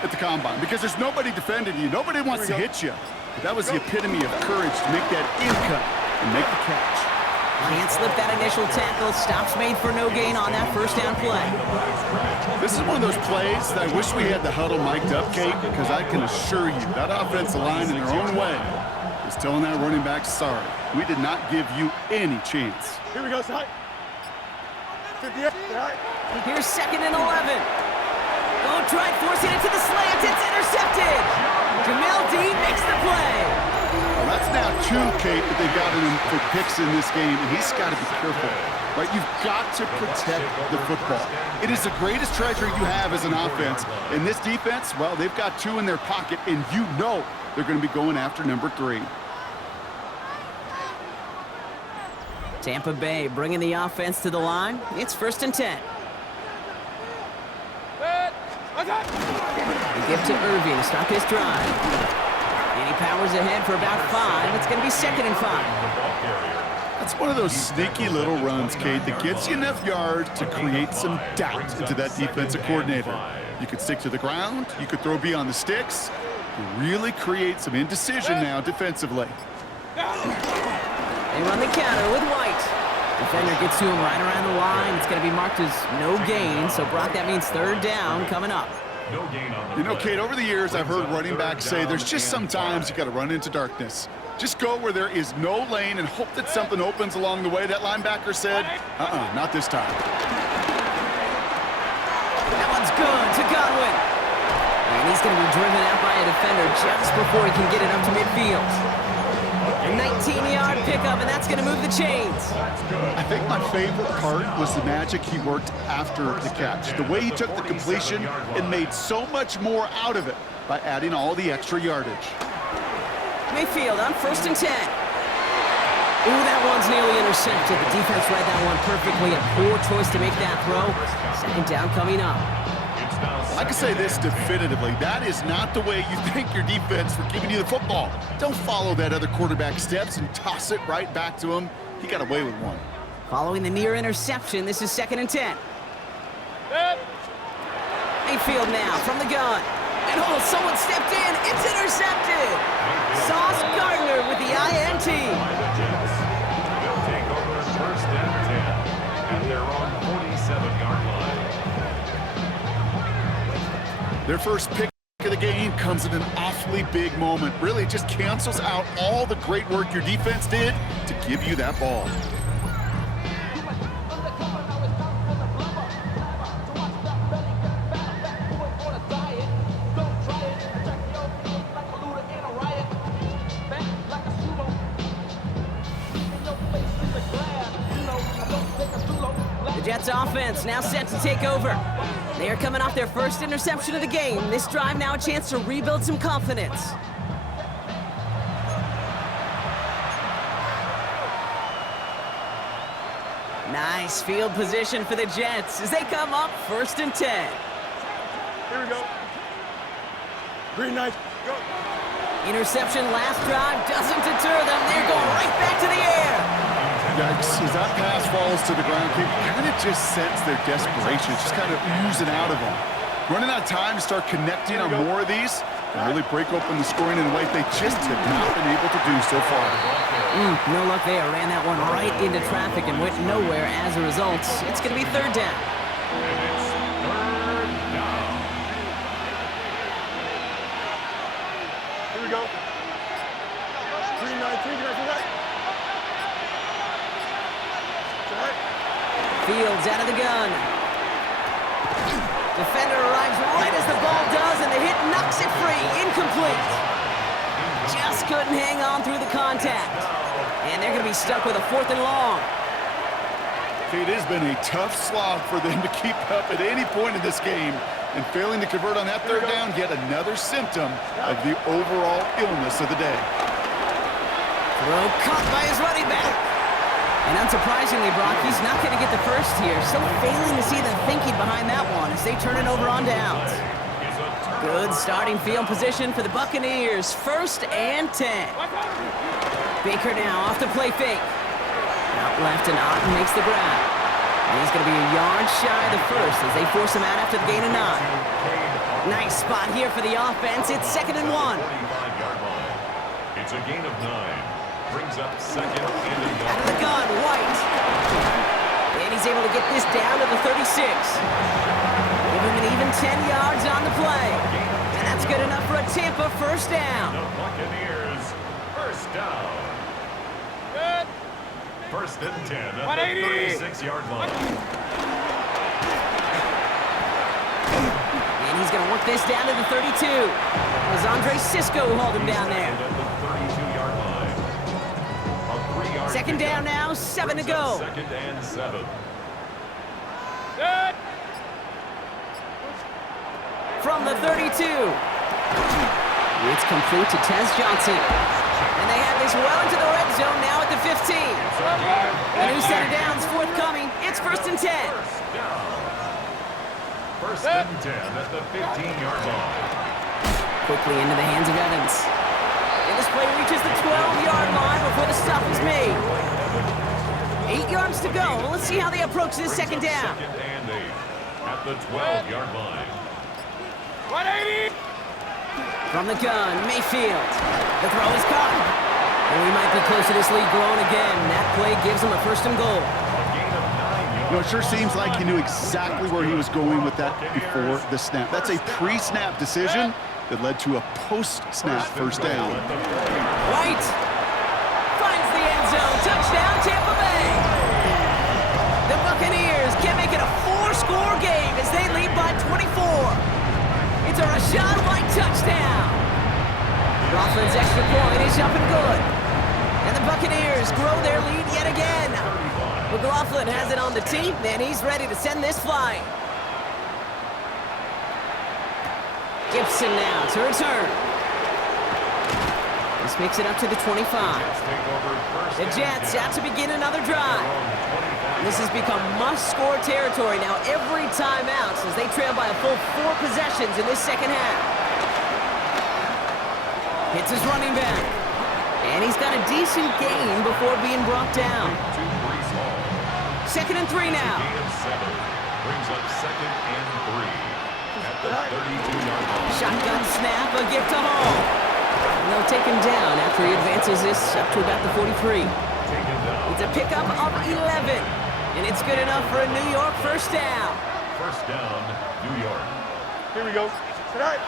at the Combine because there's nobody defending you. Nobody wants to hit you. But that was the epitome of courage to make that in cut and make the catch. Can't slip that initial tackle. Stops made for no gain on that first down play. This is one of those plays that I wish we had the huddle mic'd up, Kate, because I can assure you that offensive line in their own way is telling that running back, sorry, we did not give you any chance. Here we go, side. 58. Here's 2nd and 11. Oh, tried forcing it to the slant. It's intercepted. Jamel Dean makes the play. Well, that's now 2, Kate, that they've got him for picks in this game, and he's got to be careful. Right? You've got to protect the football. It is the greatest treasure you have as an offense. And this defense, well, they've got 2 in their pocket, and you know they're going to be going after number 3. Tampa Bay bringing the offense to the line. It's 1st and 10. They give to Irving to stop his drive. And he powers ahead for about 5. It's going to be 2nd and 5. That's one of those sneaky little runs, Kate, that gets you enough yards to create some doubt into that defensive coordinator. You could stick to the ground. You could throw beyond the sticks. You really create some indecision now defensively. They run the counter with White. Defender gets to him right around the line. It's going to be marked as no gain. So, Brock, that means 3rd down coming up. No gain on the You know, play. Kate, over the years, I've heard running backs say there's just sometimes you got to run into darkness. Just go where there is no lane and hope that something opens along the way. That linebacker said, not this time. That one's good to Godwin. And he's going to be driven out by a defender just before he can get it up to midfield. A 19-yard pickup, and that's going to move the chains. I think my favorite part was the magic he worked after the catch. The way he took the completion and made so much more out of it by adding all the extra yardage. Mayfield on 1st and 10. Ooh, that one's nearly intercepted. The defense read that one perfectly. A poor choice to make that throw. 2nd down coming up. I can say this definitively. That is not the way you thank your defense for giving you the football. Don't follow that other quarterback steps and toss it right back to him. He got away with one. Following the near interception, this is 2nd and 10. Mayfield now from the gun. And someone stepped in. It's intercepted. Sauce Gardner with the INT. They'll take over 1st and 10 at their own 47-yard line. Their first pick of the game comes at an awfully big moment. Really just cancels out all the great work your defense did to give you that ball. The Jets offense now set to take over. They are coming off their first interception of the game. This drive now a chance to rebuild some confidence. Nice field position for the Jets as they come up 1st and 10. Here we go. Green knife. Go. Interception last drive doesn't deter them. They're going right back to the air. Yikes, as that pass falls to the ground, you kind of just sense their desperation, just kind of oozing out of them. Running out of time to start connecting on more of these and really break open the scoring in a way they just have not been able to do so far. No luck there. Ran that one right into traffic and went nowhere as a result. It's going to be 3rd down. Here we go. Green 19. Get after that. Fields out of the gun. Defender arrives right as the ball does, and the hit knocks it free. Incomplete. Just couldn't hang on through the contact. And they're going to be stuck with a 4th and long. It has been a tough slog for them to keep up at any point in this game. And failing to convert on that 3rd down, yet another symptom of the overall illness of the day. Throw caught by his running back. And unsurprisingly, Brock, he's not going to get the first here. Still failing to see the thinking behind that one as they turn it over on downs. Is a Good starting field position for the Buccaneers. 1st and 10. Baker now off the play fake. Out left and Otten makes the grab. And he's going to be a yard shy of the first as they force him out after the gain of 9. Nice spot here for the offense. It's 2nd and 1. 45-yard line. It's a gain of 9. Brings up 2nd and a Out of the gun, White. And he's able to get this down to the 36. Give him an even 10 yards on the play. And that's good enough for a Tampa 1st down. The Buccaneers, 1st down. 1st and 10 at the 36-yard line. And he's going to work this down to the 32. It was Andre Cisco who hauled him down there. At the 32-yard line. A 3-yard 2nd down now, 7 to go. 2nd and 7. From the 32. It's complete to Tez Johnson. And they have this well into the red zone now at the 15. A new set of downs forthcoming. It's 1st and 10. 1st and 10 at the 15-yard line. Quickly into the hands of Evans. And this play reaches the 12-yard line before the stop is made. 8 yards to go. Let's see how they approach this 2nd down. 2nd and 8 at the 12-yard line. 180! From the gun, Mayfield. The throw is caught. And we might be close to this lead growing again. That play gives them a 1st and goal. A gain of 9 yards. It sure seems like he knew exactly where he was going with that before the snap. That's a pre-snap decision that led to a post-snap 1st down. White finds the end zone. Touchdown, Tampa Bay. The Buccaneers can make it a 4-score game as they lead by 24. It's a Rashad White touchdown. Rothman's extra point is up and good. And the Buccaneers grow their lead yet again. McLaughlin has it on the tee, and he's ready to send this flying. Gibson now to return. This makes it up to the 25. The Jets out to begin another drive. This has become must-score territory now every time out as they trail by a full 4 possessions in this 2nd half. Hits his running back. And he's got a decent gain before being brought down. 2nd and 3 now. Gain of 7 brings up 2nd and 3 at the 32-yard line. Shotgun snap, a gift to Hall. And they'll take him down after he advances this up to about the 43. It's a pickup of 11. And it's good enough for a New York 1st down. 1st down, New York. Here we go. Tonight.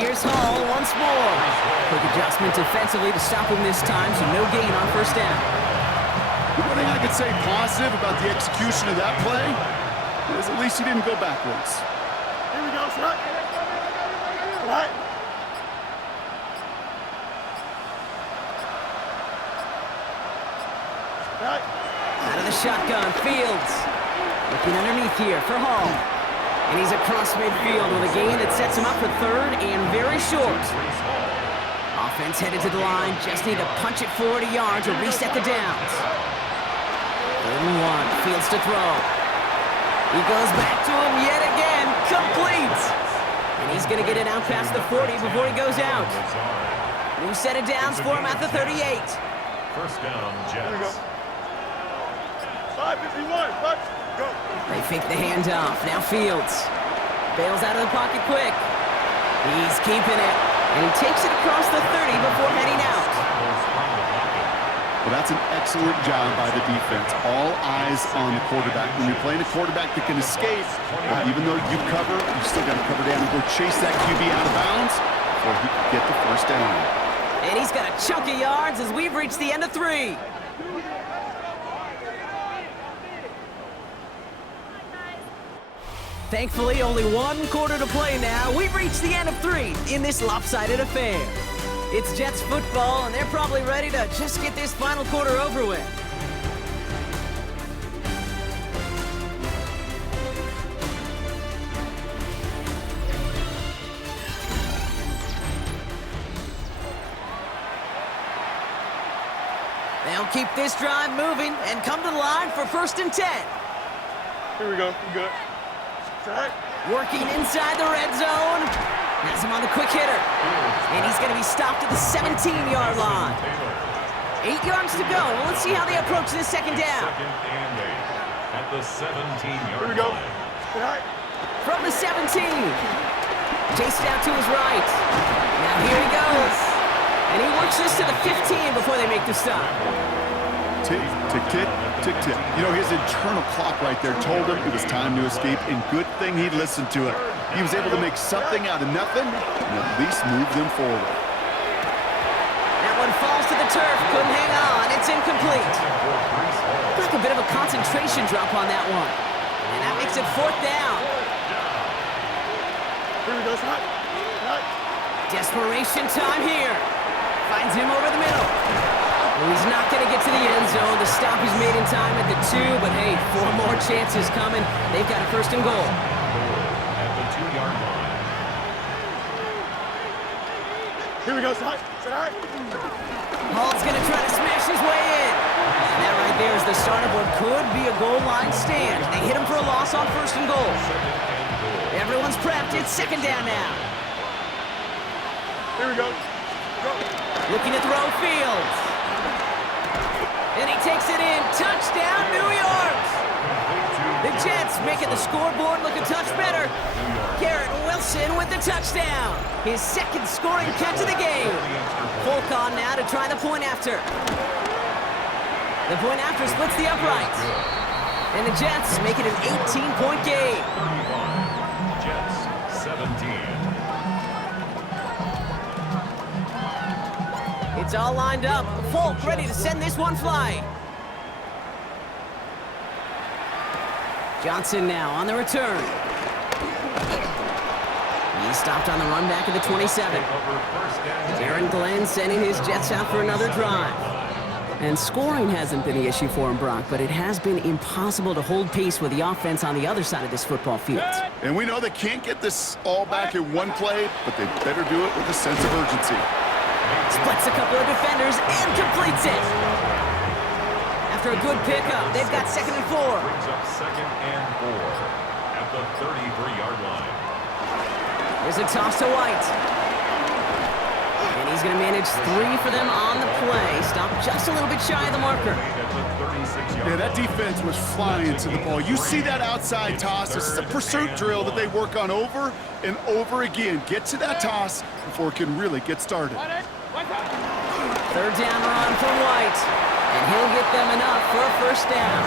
Here's Hall once more. Quick adjustment defensively to stop him this time, so no gain on 1st down. The one thing I could say positive about the execution of that play is at least he didn't go backwards. Here we go, shot. Right. Right. Out of the shotgun, Fields. Looking underneath here for Hall. And he's across midfield with a gain that sets him up for 3rd and very short. Offense headed to the line. Just need to punch it 40 yards or reset the downs. 3rd and 1. Fields to throw. He goes back to him yet again. Complete. And he's going to get it out past the 40 before he goes out. New set of downs for him at the 38. 1st down, Here we go. Jets. 551. Let's go. They fake the handoff. Now Fields bails out of the pocket quick. He's keeping it. And he takes it across the 30 before heading out. Well, that's an excellent job by the defense. All eyes on the quarterback. When you're playing a quarterback that can escape, even though you cover, you still got to cover down and go chase that QB out of bounds before he can get the 1st down. And he's got a chunk of yards as we've reached the end of 3. Thankfully, only 1 quarter to play now. We've reached the end of 3 in this lopsided affair. It's Jets football, and they're probably ready to just get this final quarter over with. They'll keep this drive moving and come to the line for 1st and 10. Here we go. You good? Working inside the red zone. Has him on the quick hitter. And he's going to be stopped at the 17-yard line. 8 yards to go. Well, let's see how they approach this second down. Second and 8 at the 17-yard Here we go. line. From the 17. Chased out to his right. Now here he goes. And he works this to the 15 before they make the stop. Tick, tick, tick, tick, tick. You know, his internal clock right there told him it was time to escape, and good thing he listened to it. He was able to make something out of nothing and at least move them forward. That one falls to the turf. Couldn't hang on. It's incomplete. Like a bit of a concentration drop on that one. And that makes it 4th down. Here we go, Scott. Desperation time here. Finds him over the middle. Well, he's not going to get to the end zone. The stop is made in time at the 2, but hey, 4 more chances coming. They've got a 1st and goal. At the 2-yard line. Here we go, Scott. Hall's going to try to smash his way in. And that right there is the start of what could be a goal line stand. They hit him for a loss on 1st and goal. Everyone's prepped. It's 2nd down now. Here we go. Looking to throw Fields. And he takes it in. Touchdown, New York! The Jets making the scoreboard look a touch better. Garrett Wilson with the touchdown. His 2nd scoring catch of the game. Folk on now to try the point after. The point after splits the uprights. And the Jets make it an 18-point game. 31. Jets 17. It's all lined up. Folk ready to send this one flying. Johnson now on the return. He stopped on the run back at the 27. Aaron Glenn sending his Jets out for another drive. And scoring hasn't been the issue for him, Brock, but it has been impossible to hold pace with the offense on the other side of this football field. And we know they can't get this all back in one play, but they better do it with a sense of urgency. Splits a couple of defenders and completes it. After a good pickup, they've got 2nd and 4. Brings up 2nd and 4 at the 33-yard line. There's a toss to White. And he's going to manage 3 for them on the play. Stopped just a little bit shy of the marker. At the 36-yard Yeah, that defense was flying to the ball. You see that outside toss. This is a pursuit drill that they work on over and over again. Get to that toss before it can really get started. 3rd down run for White. And he'll get them enough for a 1st down.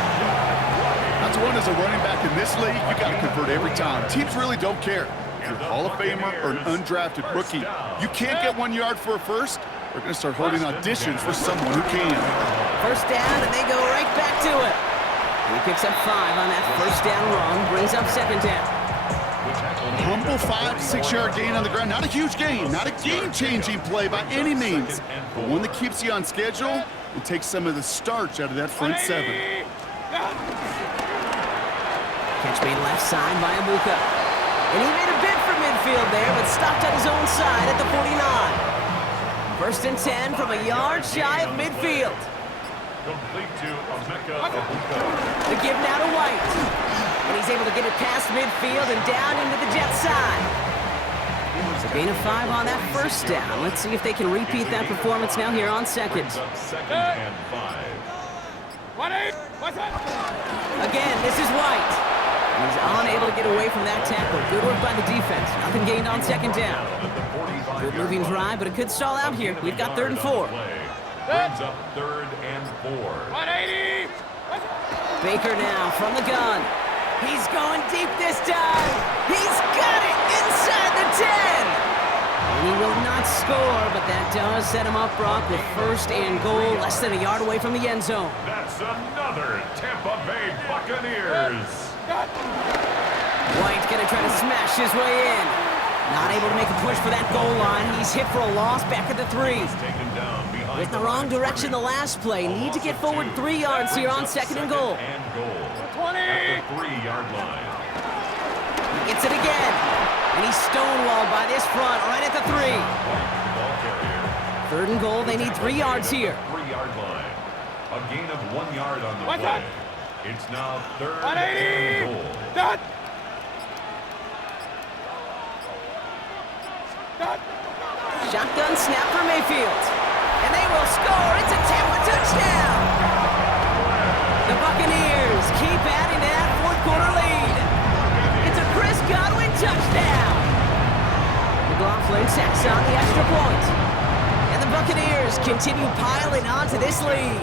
That's one as a running back in this league, you got to convert every time. Teams really don't care. If you're a Hall of Famer or an undrafted rookie, you can't get 1 yard for a 1st. We're going to start holding auditions for someone who can. 1st down, and they go right back to it. And he picks up 5 on that 1st down run, brings up 2nd down. Humble 5 to 6 yard gain on the ground. Not a huge gain, not a game-changing play by any means, but one that keeps you on schedule and takes some of the starch out of that front 7. Catch made left side by Abuka. And he made a bid for midfield there, but stopped on his own side at the 49. 1st and 10 from a yard shy of midfield. Complete to Abuka. The give now to White. And he's able to get it past midfield and down into the Jets side. It's a gain of 5 on that 1st down. Let's see if they can repeat that performance now here on 2nd. Brings up 2nd and 5. Again, this is White. He's unable to get away from that tackle. Good work by the defense. Nothing gained on 2nd down. Good moving drive, but it could stall out here. We've got 3rd and 4. Brings up 3rd and 4. Baker now from the gun. He's going deep this time. He's got it inside the 10. And he will not score, but that does set him up, Brock, with 1st and goal, less than a yard away from the end zone. That's another Tampa Bay Buccaneers. White's going to try to smash his way in. Not able to make a push for that goal line. He's hit for a loss back at the 3. Taken down behind With the wrong direction the last play. Need to get forward 3 yards here on 2nd and goal. And goal. 20. At the 3-yard line. He gets it again. And he's stonewalled by this front right at the 3. Ball carrier. 3rd and goal. They need 3 yards here. 3-yard line. A gain of 1 yard on the play. It's now 3rd and goal. Shotgun snap for Mayfield. And they will score. It's a Tampa touchdown. The Buccaneers keep adding to that fourth quarter lead. It's a Chris Godwin touchdown. McLaughlin tacks on the extra point. And the Buccaneers continue piling on to this lead.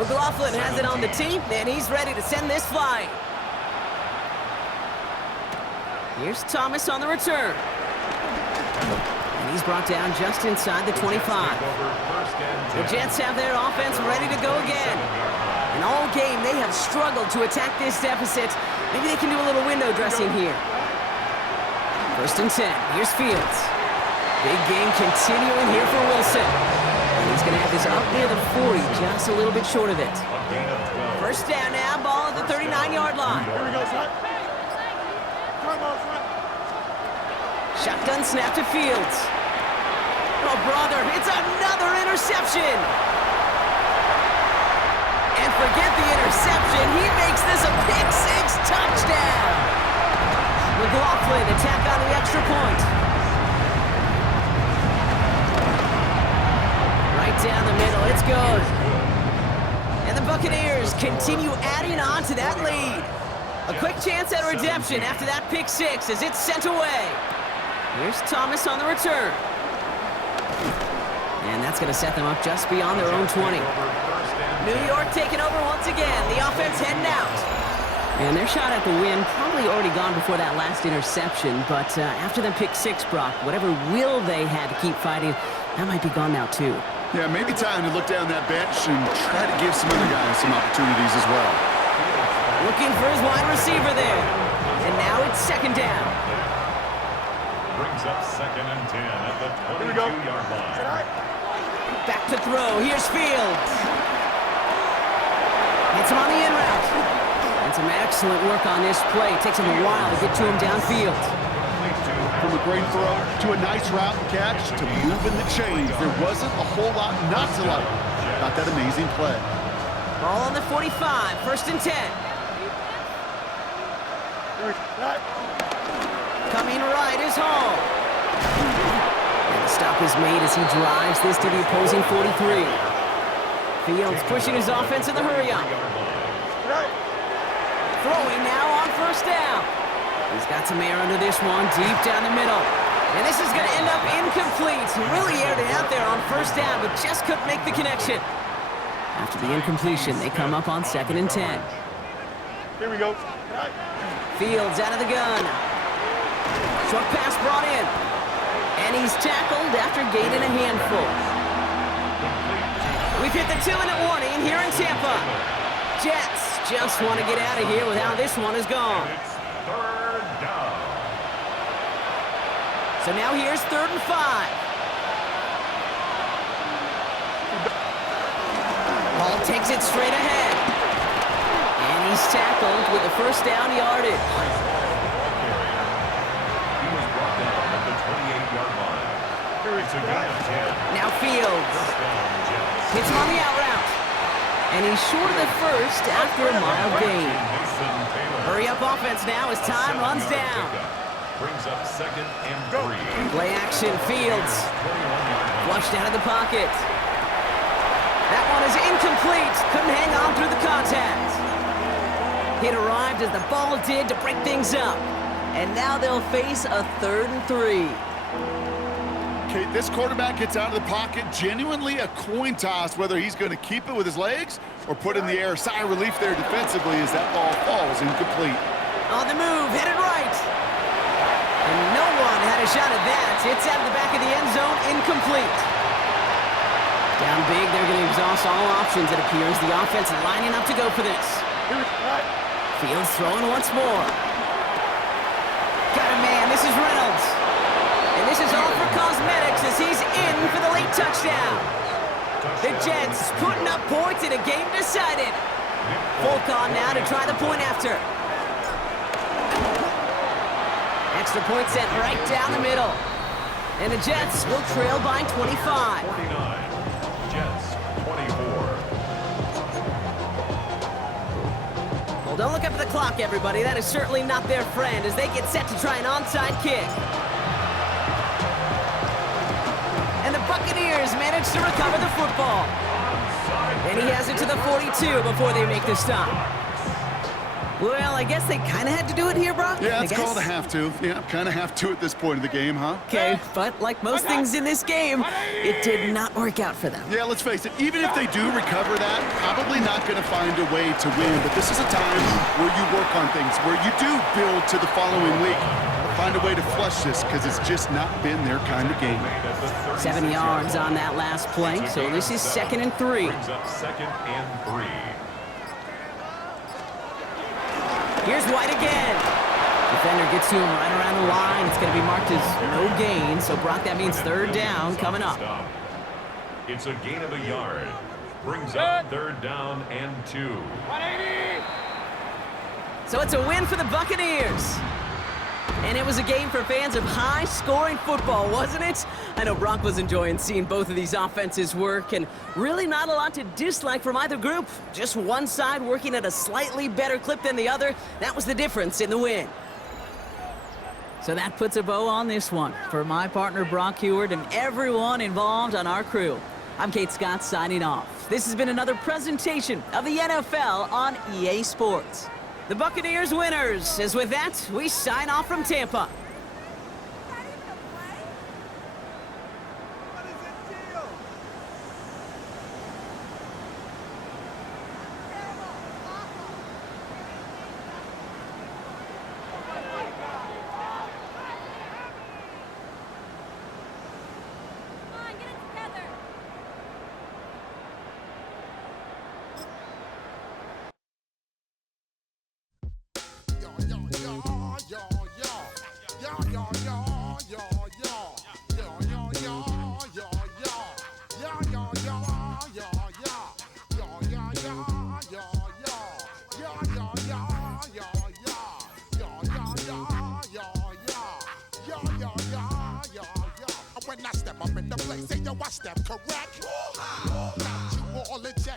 McLaughlin has it on the tee, and he's ready to send this flying. Here's Thomas on the return. And he's brought down just inside the 25. The Jets have their offense ready to go again. And all game, they have struggled to attack this deficit. Maybe they can do a little window dressing here. 1st and 10. Here's Fields. Big game continuing here for Wilson. And he's going to have this up near the 40, just a little bit short of it. 1st down now, ball at the 39-yard line. Here we go, son. Come on, son. Shotgun snap to Fields. Oh, brother, it's another interception. And forget the interception. He makes this a pick-six touchdown. McLaughlin attack on the extra point. Right down the middle, it's good. And the Buccaneers continue adding on to that lead. A quick chance at redemption after that pick-six as it's sent away. Here's Thomas on the return. And that's going to set them up just beyond their own 20. New York taking over once again. The offense heading out. And their shot at the win probably already gone before that last interception. But after them pick-six, Brock, whatever will they had to keep fighting, that might be gone now too. Yeah, maybe time to look down that bench and try to give some other guys some opportunities as well. Looking for his wide receiver there. And now it's 2nd down. Brings up 2nd and 10 at the 22-yard line. Back to throw. Here's Fields. Hits him on the in route. And some excellent work on this play. It takes him a while to get to him downfield. From a great throw to a nice route and catch to moving the chains. There wasn't a whole lot not to like about that amazing play. Ball on the 45. 1st and 10. Coming right is Hall. And the stop is made as he drives this to the opposing 43. Fields pushing his offense in the hurry-up. Throwing now on 1st down. He's got some air under this one, deep down the middle. And this is going to end up incomplete. He really aired it out there on 1st down, but just couldn't make the connection. After the incompletion, they come up on 2nd and 10. Here we go. Fields out of the gun. Short pass brought in. And he's tackled after gaining a handful. We've hit the 2-minute warning here in Tampa. Jets just want to get out of here with how this one is gone. It's 3rd down. So now here's 3rd and 5. Ball takes it straight ahead. And he's tackled with the 1st down yardage. He was brought down at the 28-yard line. Here it's a guy of 10. Now Fields. 1st down, Jets. Hits him on the out route. And he's short of the 1st after a mild gain. Hurry up offense now as time runs down. Brings up 2nd and 3. Play action, Fields. Flushed out of the pocket. That one is incomplete. Couldn't hang on through the contact. It arrived as the ball did to break things up. And now they'll face a 3rd and 3. Kate, this quarterback gets out of the pocket, genuinely a coin toss whether he's going to keep it with his legs or put in the air. Sigh of relief there defensively as that ball falls incomplete. On the move, headed right. And no one had a shot at that. It's out of the back of the end zone, incomplete. Down big, they're going to exhaust all options, it appears. The offense lining up to go for this. Fields throwing once more. Got a man, this is Reynolds. And this is all for cosmetics as he's in for the late touchdown. The Jets putting up points in a game decided. Folk on now to try the point after. Extra point sent right down the middle. And the Jets will trail by 25. 49. Jets 24. Well, don't look up at the clock, everybody. That is certainly not their friend as they get set to try an onside kick. Buccaneers manage to recover the football. And he has it to the 42 before they make the stop. Well, I guess they kind of had to do it here, Brock. Yeah, it's called a have to. Yeah, kind of have to at this point in the game, huh? Okay, but like most things in this game, it did not work out for them. Yeah, let's face it, even if they do recover that, probably not going to find a way to win. But this is a time where you work on things, where you do build to the following week. Find a way to flush this, because it's just not been their kind of game. 7 yards on that last play, so this is 2nd and 3. Brings up 2nd and 3. Here's White again. Defender gets to him right around the line. It's going to be marked as no gain. So, Brock, that means 3rd down coming up. It's a gain of a yard. Brings up 3rd down and 2. 180. So it's a win for the Buccaneers. And it was a game for fans of high-scoring football, wasn't it? I know Brock was enjoying seeing both of these offenses work, and really not a lot to dislike from either group. Just one side working at a slightly better clip than the other. That was the difference in the win. So that puts a bow on this one. For my partner, Brock Heward, and everyone involved on our crew, I'm Kate Scott signing off. This has been another presentation of the NFL on EA Sports. The Buccaneers winners. As with that, we sign off from Tampa. When I step up in the place, say yo, I step correct.